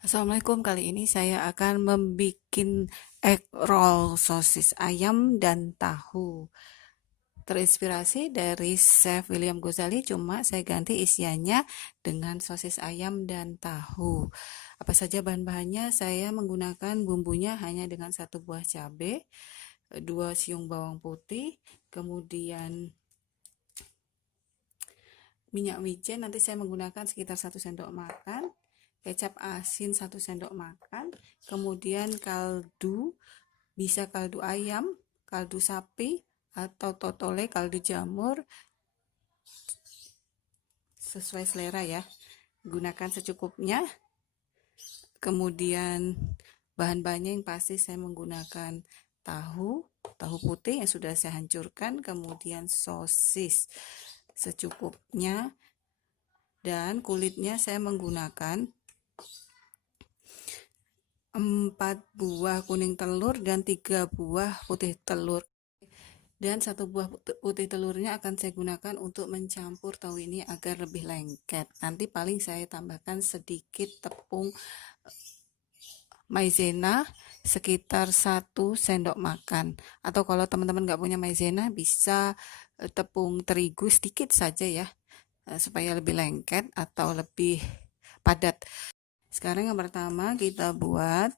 Assalamualaikum, kali ini saya akan membuat egg roll sosis ayam dan tahu. Terinspirasi dari Chef William Gozali, cuma saya ganti isiannya dengan sosis ayam dan tahu. Apa saja bahan-bahannya? Saya menggunakan bumbunya hanya dengan 1 buah cabai, 2 siung bawang putih, kemudian minyak wijen nanti saya menggunakan sekitar 1 sendok makan, kecap asin 1 sendok makan, kemudian kaldu, bisa kaldu ayam, kaldu sapi, atau totole kaldu jamur, sesuai selera ya, gunakan secukupnya. Kemudian bahan-bahannya yang pasti saya menggunakan tahu putih yang sudah saya hancurkan, kemudian sosis secukupnya, dan kulitnya saya menggunakan 4 buah kuning telur dan 3 buah putih telur, dan 1 buah putih telurnya akan saya gunakan untuk mencampur tahu ini agar lebih lengket. Nanti paling saya tambahkan sedikit tepung maizena sekitar 1 sendok makan, atau kalau teman-teman nggak punya maizena bisa tepung terigu sedikit saja ya, supaya lebih lengket atau lebih padat. Sekarang yang pertama kita buat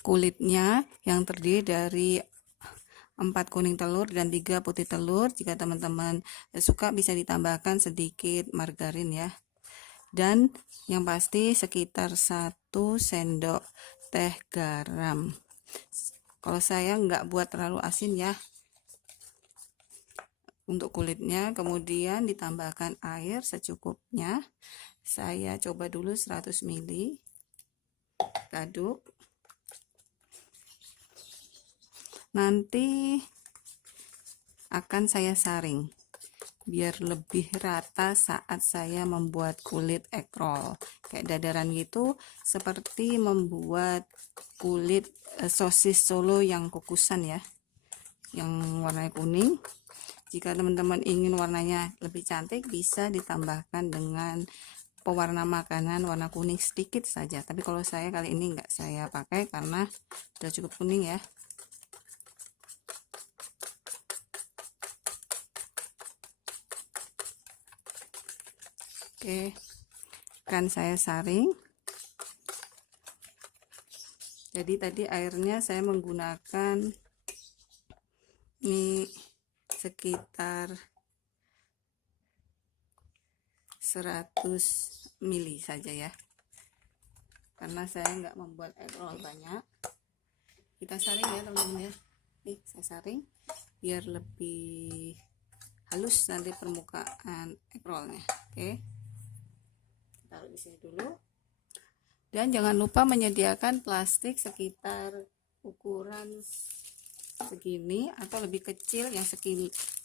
kulitnya yang terdiri dari 4 kuning telur dan 3 putih telur. Jika teman-teman suka bisa ditambahkan sedikit margarin ya. Dan yang pasti sekitar 1 sendok teh garam. Kalau saya nggak buat terlalu asin ya untuk kulitnya. Kemudian ditambahkan air secukupnya. Saya coba dulu 100 ml. Aduk. Nanti akan saya saring biar lebih rata saat saya membuat kulit egg roll. Kayak dadaran gitu, seperti membuat kulit sosis Solo yang kukusan ya, yang warnanya kuning. Jika teman-teman ingin warnanya lebih cantik, bisa ditambahkan dengan pewarna makanan warna kuning sedikit saja. Tapi kalau saya kali ini nggak saya pakai karena sudah cukup kuning ya. Oke, akan saya saring. Jadi tadi airnya saya menggunakan ini sekitar 100 ml saja ya, karena saya nggak membuat egg roll banyak. Kita saring ya teman-teman ya. Nih saya saring biar lebih halus nanti permukaan egg rollnya. Oke, taruh di sini dulu. Dan jangan lupa menyediakan plastik sekitar ukuran segini atau lebih kecil,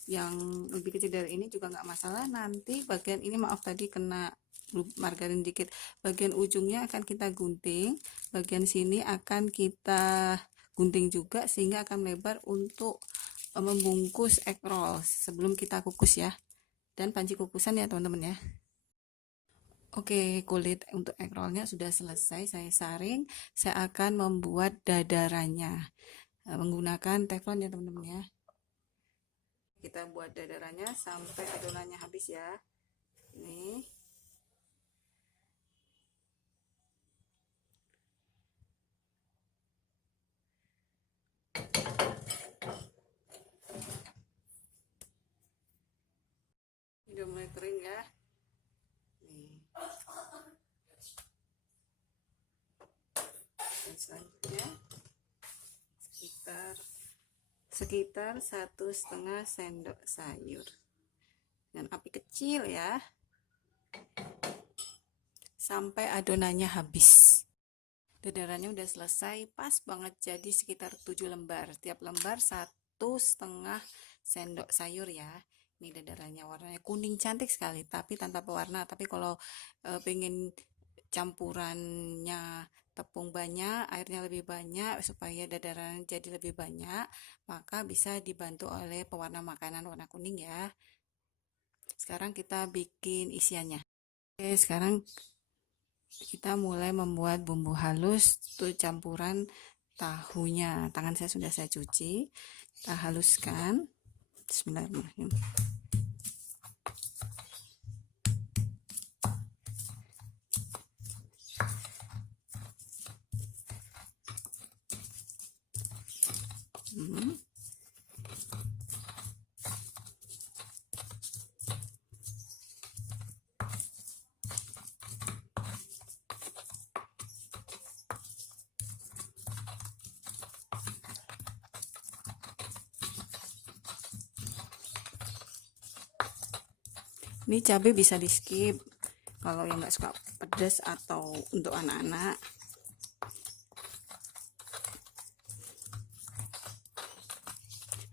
yang lebih kecil dari ini juga nggak masalah. Nanti bagian ini maaf tadi kena margarin dikit, bagian ujungnya akan kita gunting, bagian sini akan kita gunting juga sehingga akan lebar untuk membungkus egg roll sebelum kita kukus ya, dan panci kukusan ya teman-teman ya. Oke, kulit untuk egg rollnya sudah selesai saya saring. Saya akan membuat dadarannya menggunakan teflon ya teman-teman ya. Kita buat dadarannya sampai adonannya habis ya. Ini udah mulai kering ya. Nih. Dan selanjutnya sekitar 1,5 sendok sayur dengan api kecil ya, sampai adonannya habis. Dadarannya udah selesai, pas banget, jadi sekitar 7 lembar, tiap lembar 1,5 sendok sayur ya. Ini dadarannya warnanya kuning cantik sekali, tapi tanpa pewarna. Tapi kalau pengen campurannya tepung banyak, airnya lebih banyak supaya dadaran jadi lebih banyak, maka bisa dibantu oleh pewarna makanan warna kuning ya. Sekarang kita bikin isiannya. Oke, sekarang kita mulai membuat bumbu halus untuk campuran tahunya. Tangan saya sudah saya cuci, kita haluskan. Bismillahirrahmanirrahim. Ini cabai bisa di skip kalau yang nggak suka pedas atau untuk anak-anak.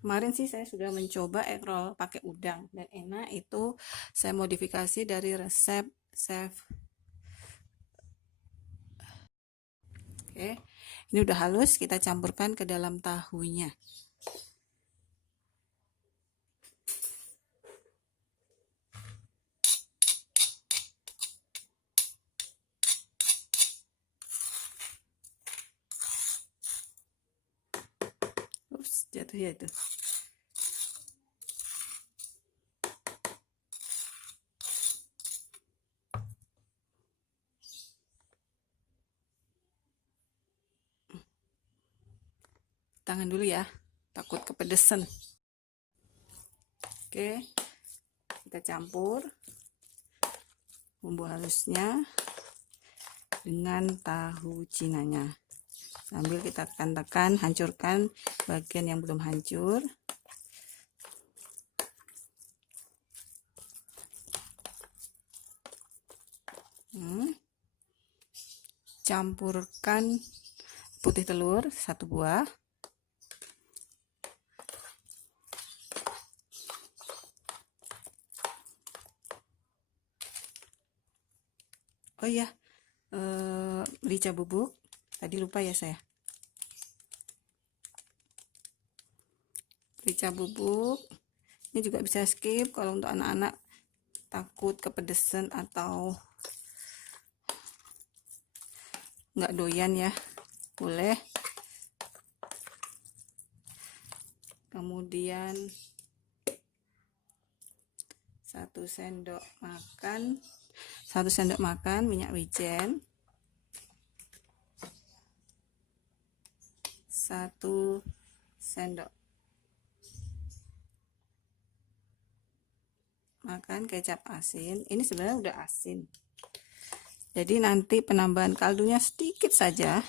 Kemarin sih saya sudah mencoba egg roll pakai udang dan enak. Itu saya modifikasi dari resep chef. Oke, ini udah halus, kita campurkan ke dalam tahunya. Ups, jatuh ya itu. Tangan dulu ya, takut kepedesan. Oke, kita campur bumbu halusnya dengan tahu cinanya. Sambil kita tekan-tekan, hancurkan bagian yang belum hancur. Campurkan putih telur 1 buah. Oh iya, merica bubuk. Tadi lupa ya saya. Merica bubuk. Ini juga bisa skip kalau untuk anak-anak takut kepedesan atau nggak doyan ya, boleh. Kemudian 1 sendok makan minyak wijen, 1 sendok makan kecap asin. Ini sebenarnya udah asin, jadi nanti penambahan kaldunya sedikit saja.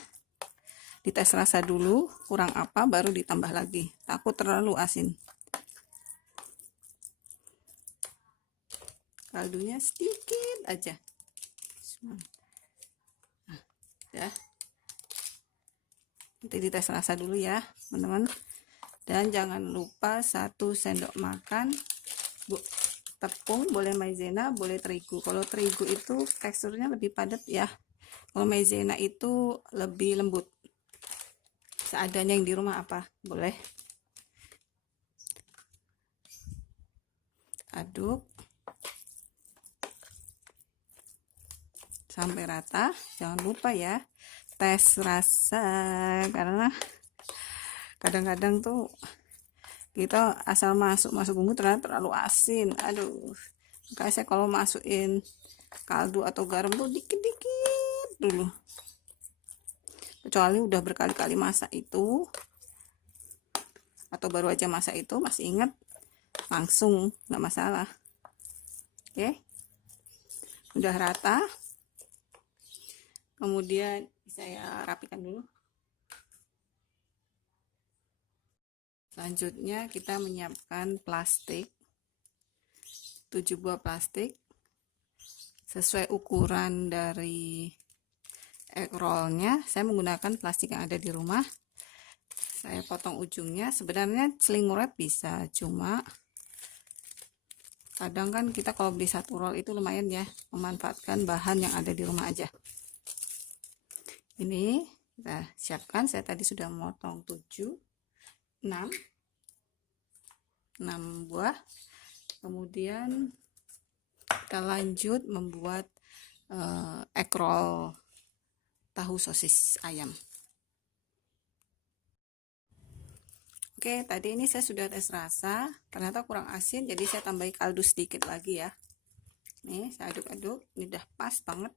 Dites rasa dulu kurang apa baru ditambah lagi, takut terlalu asin. Kaldunya sedikit aja. Nah, ya. Nanti dites rasa dulu ya teman-teman. Dan jangan lupa 1 sendok makan tepung, boleh maizena, boleh terigu. Kalau terigu itu teksturnya lebih padat ya, kalau maizena itu lebih lembut. Seadanya yang di rumah apa boleh. Aduk sampai rata. Jangan lupa ya tes rasa, karena kadang-kadang tuh kita asal masuk bumbu ternyata terlalu asin. Aduh, makanya saya kalau masukin kaldu atau garam tuh dikit-dikit dulu, kecuali udah berkali-kali masak itu atau baru aja masak itu, masih ingat, langsung nggak masalah. Oke, udah rata. Kemudian saya rapikan dulu. Selanjutnya kita menyiapkan plastik, 7 buah plastik sesuai ukuran dari egg rollnya. Saya menggunakan plastik yang ada di rumah. Saya potong ujungnya. Sebenarnya sling wrap bisa, cuma kadang kan kita kalau beli 1 roll itu lumayan ya, memanfaatkan bahan yang ada di rumah aja. Ini kita siapkan. Saya tadi sudah memotong 6 buah. Kemudian kita lanjut membuat egg roll tahu sosis ayam. Oke, tadi ini saya sudah tes rasa, ternyata kurang asin, jadi saya tambahin kaldu sedikit lagi ya. Nih, saya aduk-aduk, ini udah pas banget.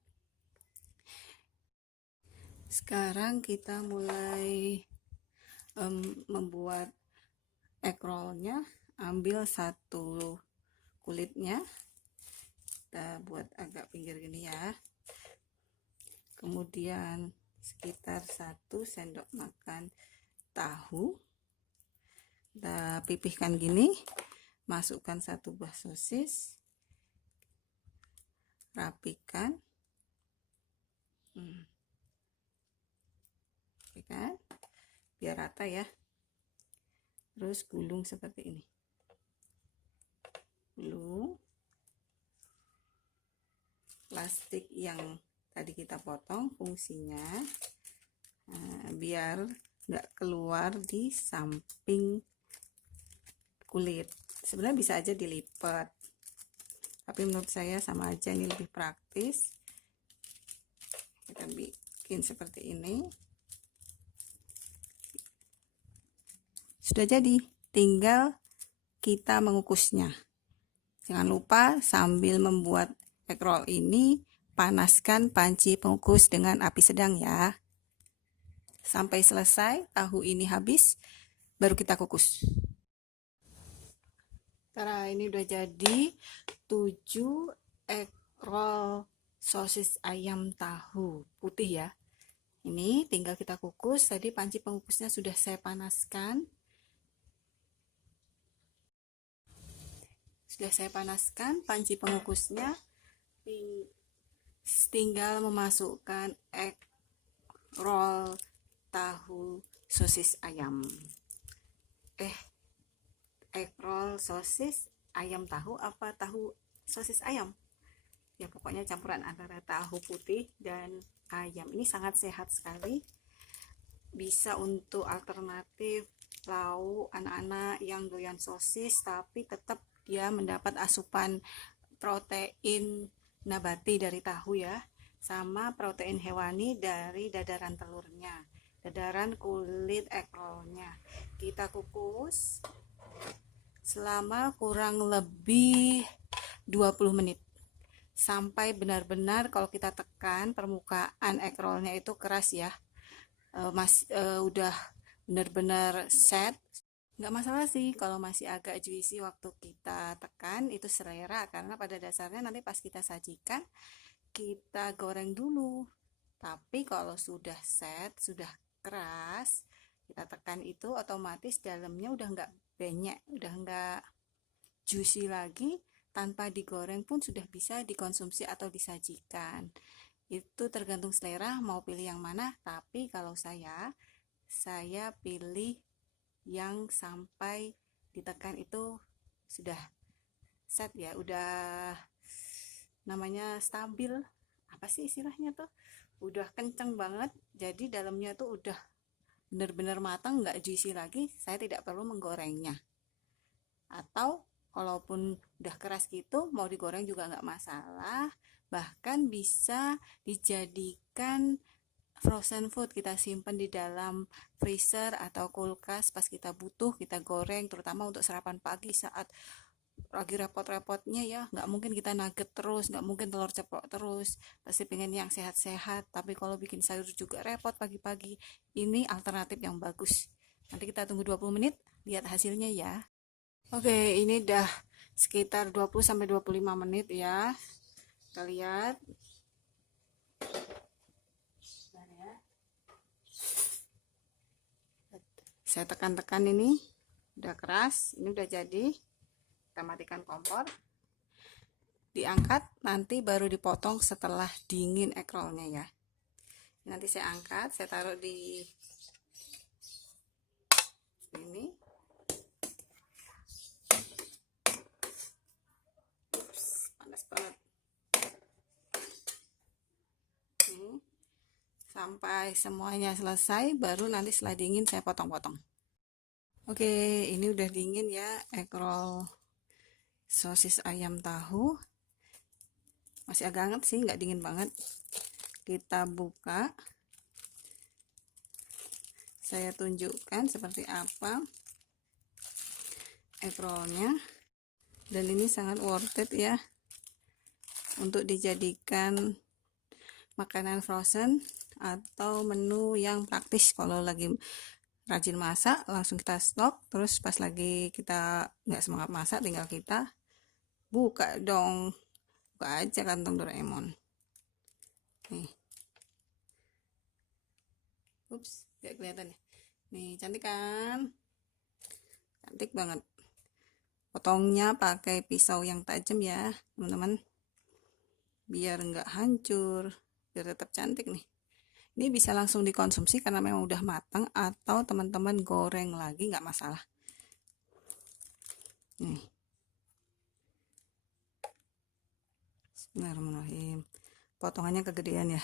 Sekarang kita mulai membuat egg rollnya. Ambil satu kulitnya, kita buat agak pinggir gini ya. Kemudian sekitar 1 sendok makan tahu, kita pipihkan gini, masukkan 1 buah sosis, rapikan, rapikan biar rata ya, terus gulung seperti ini, gulung plastik yang tadi kita potong, fungsinya biar nggak keluar di samping kulit. Sebenarnya bisa aja dilipat, tapi menurut saya sama aja, ini lebih praktis. Kita bikin seperti ini, sudah jadi, tinggal kita mengukusnya. Jangan lupa sambil membuat egg roll ini, panaskan panci pengukus dengan api sedang ya, sampai selesai tahu ini habis, baru kita kukus. Nah, ini udah jadi 7 egg roll sosis ayam tahu putih ya. Ini tinggal kita kukus. Tadi panci pengukusnya sudah saya panaskan. Sudah saya panaskan panci pengukusnya. Tinggal memasukkan egg roll tahu sosis ayam. Egg roll sosis ayam tahu apa tahu sosis ayam? Ya pokoknya campuran antara tahu putih dan ayam. Ini sangat sehat sekali. Bisa untuk alternatif lauk anak-anak yang doyan sosis, tapi tetap dia mendapat asupan protein nabati dari tahu ya, sama protein hewani dari dadaran telurnya, dadaran kulit egg rollnya. Kita kukus selama kurang lebih 20 menit sampai benar-benar kalau kita tekan permukaan egg rollnya itu keras ya, udah benar-benar set. Nggak masalah sih kalau masih agak juicy waktu kita tekan, itu selera, karena pada dasarnya nanti pas kita sajikan kita goreng dulu. Tapi kalau sudah set, sudah keras, kita tekan itu otomatis dalamnya udah nggak banyak, udah nggak juicy lagi, tanpa digoreng pun sudah bisa dikonsumsi atau disajikan. Itu tergantung selera mau pilih yang mana, tapi kalau saya pilih yang sampai ditekan itu sudah set ya, udah namanya stabil, apa sih istilahnya tuh, udah kenceng banget, jadi dalamnya tuh udah benar-benar matang, nggak juicy lagi. Saya tidak perlu menggorengnya, atau kalaupun udah keras gitu mau digoreng juga nggak masalah, bahkan bisa dijadikan frozen food, kita simpan di dalam freezer atau kulkas, pas kita butuh kita goreng, terutama untuk sarapan pagi saat lagi repot-repotnya ya, nggak mungkin kita nugget terus, nggak mungkin telur ceplok terus, pasti pengen yang sehat-sehat, tapi kalau bikin sayur juga repot pagi-pagi. Ini alternatif yang bagus. Nanti kita tunggu 20 menit, lihat hasilnya ya. Oke, ini udah sekitar 20-25 menit ya, kita lihat. Saya tekan-tekan, ini udah keras, ini udah jadi. Kita matikan kompor, diangkat, nanti baru dipotong setelah dingin egg rollnya ya. Nanti saya angkat, saya taruh di ini. Ups, panas banget. Ini sampai semuanya selesai, baru nanti setelah dingin saya potong-potong. Oke, ini udah dingin ya egg roll sosis ayam tahu. Masih agak hangat sih, nggak dingin banget. Kita buka, saya tunjukkan seperti apa egg rollnya. Dan ini sangat worth it ya untuk dijadikan makanan frozen atau menu yang praktis kalau lagi rajin masak, langsung kita stok, terus pas lagi kita nggak semangat masak, tinggal kita buka dong, buka aja kantong Doraemon. Nih, ups, nggak kelihatan ya. Nih, cantik kan? Cantik banget. Potongnya pakai pisau yang tajam ya teman-teman, biar nggak hancur, biar tetap cantik nih. Ini bisa langsung dikonsumsi karena memang udah matang, atau teman-teman goreng lagi nggak masalah. Nih, bismillahirrahmanirrahim. Potongannya kegedean ya.